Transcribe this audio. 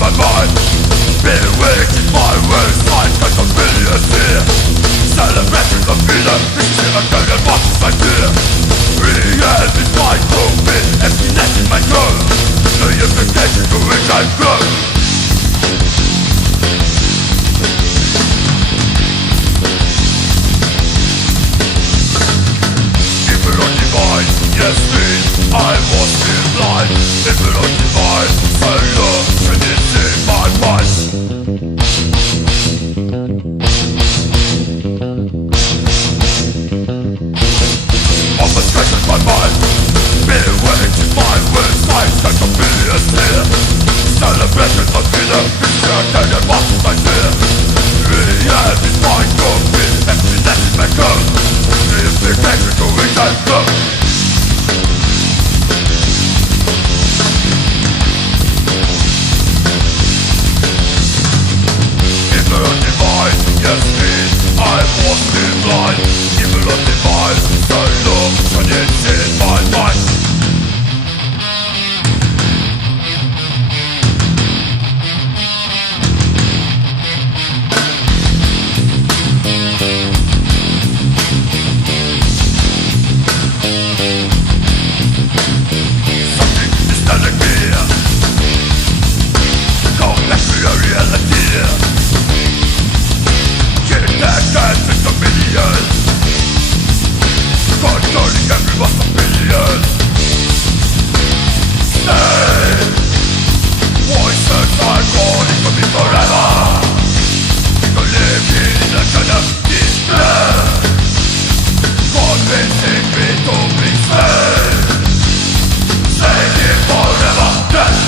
my mind. Bewitching my ways, like a familiar fear. Celebrating the feeling, this year again and what is my fear. Reality might move me, emptiness in my soul. The implication to which I flow. Evil or divine, yes me, I was still blind. Evil or divine, solution is in my mind. Orchestrated my mind, bewitching my ways, like a chameleon fear. Celebrating the feeling, it's again and what is my fear. Reality might move me, emptiness in my soul. The implication to which I flow. Evil or divine, yes me, I was still blind. Evil or divine, solution is in my mind. Something is telling me, come back to your reality. Killing that chance in the million, controlling everyone's opinion. Stay, voices are calling to me forever. People living in a kind of despair, convincing me to be saved. Saying forever, death.